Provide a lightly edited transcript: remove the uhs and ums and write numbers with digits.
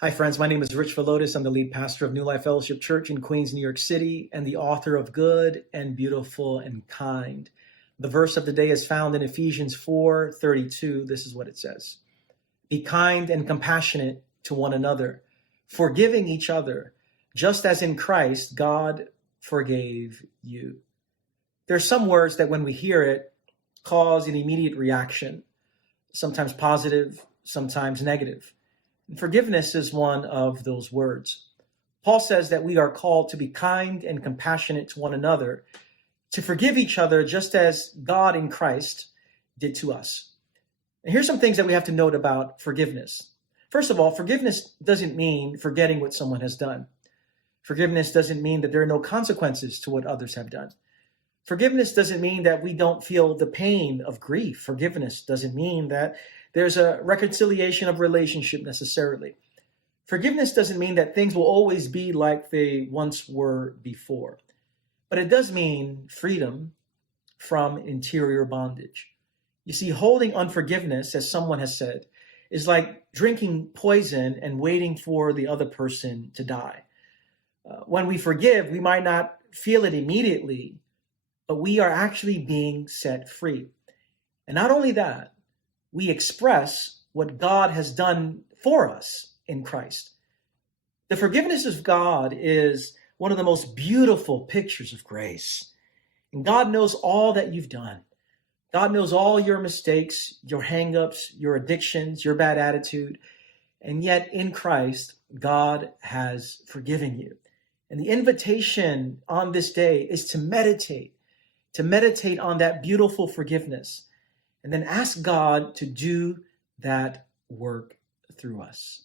Hi, friends. My name is Rich Velotis. I'm the lead pastor of New Life Fellowship Church in Queens, New York City, and the author of Good and Beautiful and Kind. The verse of the day is found in Ephesians 4:32. This is what it says. Be kind and compassionate to one another, forgiving each other, just as in Christ God forgave you. There are some words that when we hear it cause an immediate reaction, sometimes positive, sometimes negative. Forgiveness is one of those words. Paul says that we are called to be kind and compassionate to one another, to forgive each other just as God in Christ did to us. And here's some things that we have to note about forgiveness. First of all, forgiveness doesn't mean forgetting what someone has done. Forgiveness doesn't mean that there are no consequences to what others have done. Forgiveness doesn't mean that we don't feel the pain of grief. Forgiveness doesn't mean that there's a reconciliation of relationship necessarily. Forgiveness doesn't mean that things will always be like they once were before. But it does mean freedom from interior bondage. You see, holding unforgiveness, as someone has said, is like drinking poison and waiting for the other person to die. When we forgive, we might not feel it immediately, but we are actually being set free. And not only that, we express what God has done for us in Christ. The forgiveness of God is one of the most beautiful pictures of grace. And God knows all that you've done. God knows all your mistakes, your hangups, your addictions, your bad attitude. And yet in Christ, God has forgiven you. And the invitation on this day is to meditate on that beautiful forgiveness, and then ask God to do that work through us.